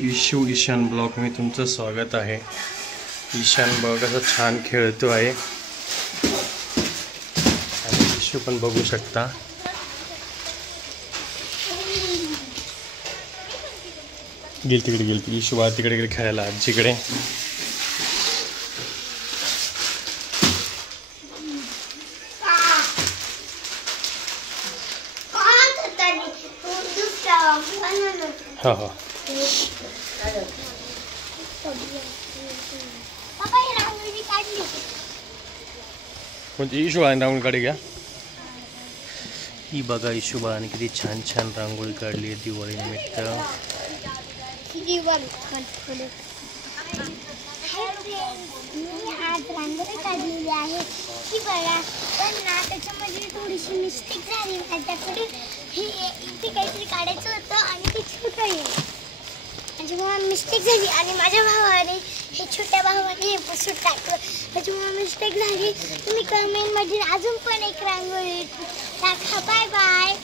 Ishan blog में तुमचं स्वागत आहे। ईशान बघ कसं छान खेळतो आहे आणि ईशू पण बघू शकता। गेल ईशू बा तिकडे गेली खेळायला आजीकडे। हाँ हाँ म्हणजे ईशू बाळाने रांगोळी काढली का? ही बघा ईशू बाळाने किती छान छान रांगोळी काढली आहे दिवाळी निमित्त। आज रांगोळी काढलेली आहे की बघा, पण ना त्याच्यामध्ये थोडीशी मिस्टेक झाली। माझ्याकडे हे इथे काहीतरी काढायचं होतं आणि ते छोटं आहे, त्याच्यामुळे मिस्टेक झाली आणि माझ्या भावाने हे छोट्या भावाने हे पुसून टाकलं, त्याच्यामुळे मिस्टेक झाली। तुम्ही कमेंटमध्ये अजून पण एक रांगोळी टाका। Bye bye.